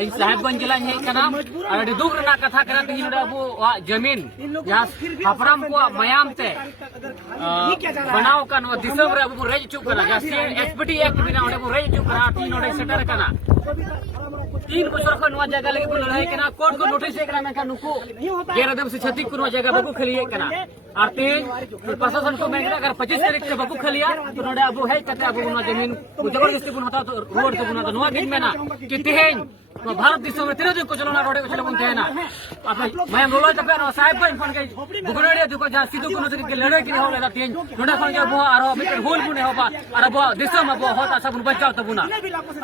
इन साहेबगंज जिला हेकना अड़ी दुख रना कथा कना तीन अबो जमीन जहां हपराम को मयाम ते बनाव कन दिसम रे अबो रेज चुक कना जहां एसपीटी एक्ट बिना ओडे रेज चुक कना तीन ओडे सेटर कना 3 बछर खन नवा जगह लगे लड़ाई कना कोर्ट को नोटिस एकना में नुकु गेरदम से छत्तीस को जगह बकु खलिए कना आरती प्रशासन को मैं अगर 25 तारीख से बकु खलिया तो नोडे अबो है कते अबो ना जमीन जबरदस्ती बुन हता तो रोड तो बुना तो नवा दिन में ना कि तेहेन भारत देश में 13 दिन को चलना रोडे को चलबुन तेना मैं बोलो तो फिर साहेब भाई फोन के बुगनड़िया दुको जा सिधु को नजर के लड़ाई के होगा तीन नोडा फोन के बो आरो मिटर होल बुने होबा अरे बो देश में बो होता सब बचाव तो बुना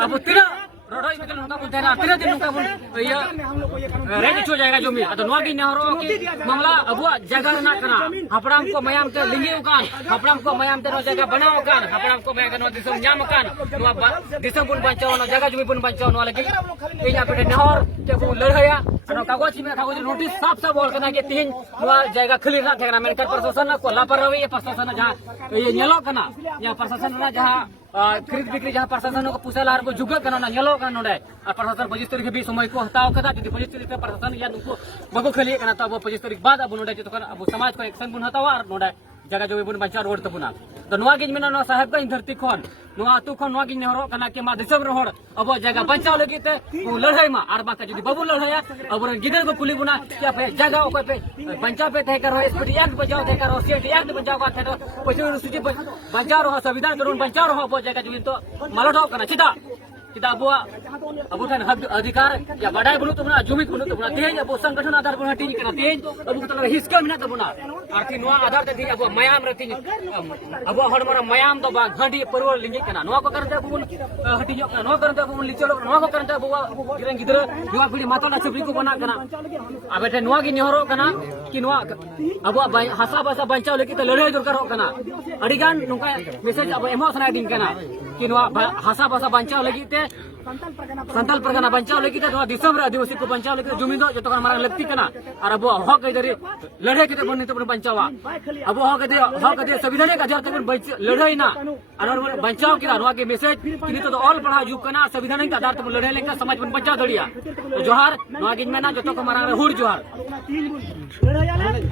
अब 13 रोडोई में नुका बुन तेना 13 दिन नुका बुन ये रेडी हो जाएगा जो में तो नवा की नहरो की मामला अब जगह ना कना हपराम को मयाम ते लिंगी कान हपराम को मयाम ते जगह बनाओ कान हपराम को मैं कनो दिसम न्याम कान नवा दिसम बुन बचाव न जगह जो बुन बचाव न लगे इना पे नहर के बु लड़ाया कागज में कागज नोटिस साफ साफ बोल कना के तीन नवा जगह खाली ना ठेकना में प्रशासन को लापरवाही प्रशासन जहां ये नेलो कना या प्रशासन ना जहां खरीद बिक्री जहां प्रशासन को पुसलार को जुग कना ना नेलो कना नोडे प्रशासन 25 तारीख भी समय को हटाओ कदा यदि 25 तारीख पे प्रशासन या नुको बगो खलिए कना तब 25 तारीख बाद अब नोडे तो अब समाज को एक्शन बुन हटाओ और नोडे जगह जो बुन बचा रोड तो बुना तो नवा गिन में ना साहेब का धरती खन नवा तु खन नवा गिन नेहरो कना के मा दिसम रोड अब जगह बचाव लगी ते लड़ाई में और बाका यदि बबु लड़ाया अब गिदर को कुली बुना क्या पे जगह को पे पंचायत पे थे करो एसपीटी एक्ट बचाओ थे करो सीएटी एक्ट बचाओ का थे पैसे सूची बचाओ रहो संविधान कानून बचाओ रहो अब जगह जो तो मलटो कना चिता kita abu kan अधिकार या बड़ाई बोलो तो बना जुमित बोलो तो बना तेज अब संगठन आधार बना टीनी करना तेज अब तो हिस्का में ना तो बना आर्थिक नवा आधार ते अब मयाम रहती अब हमारा मयाम तो घाटी परवल लिंगे करना नवा को करते अब हटी नवा करते अब लिचलो नवा को करते अब गिरन गिदर युवा पीढ़ी माता छपरी को बना करना अब एटे नवा की नेहरो करना कि नवा अब हसा बसा बचाव लेके तो लड़ाई दरकार हो करना अड़ीगान नुका मैसेज अब इमोशन आइडिंग करना कि नवा हसा बसा बचाव लगी ते संताल परगना बचाव लगी तो दिसम आदिवासी को बचाव लगी जुमी दो जो मारा लगती कना और अब हक इधर लड़ाई के बन तो बचावा अब हक संविधान का आधार तक लड़ाई ना और बचाव किया नवा के मैसेज कि तो ऑल पढ़ा जुग कना संविधान के आधार तक लड़ाई लेकर समाज बन बचाव दड़िया तो जोहार नवा गिन में ना जो तो मारा हुड़ जोहार